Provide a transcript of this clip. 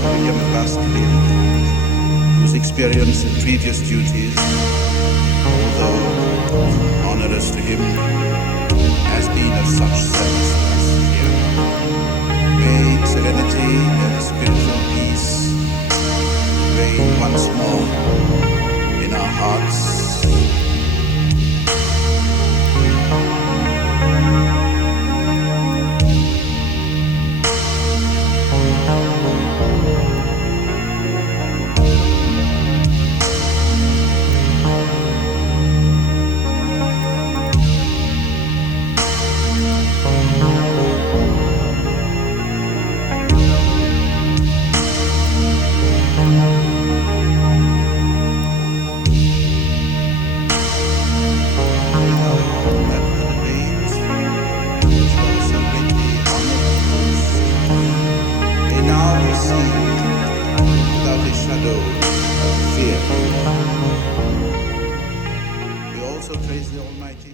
of a young masculine whose experience and previous duties, although onerous to him, has been of such service to us here. May serenity and spiritual peace reign once more in our hearts. Without a shadow of fear. We also praise the Almighty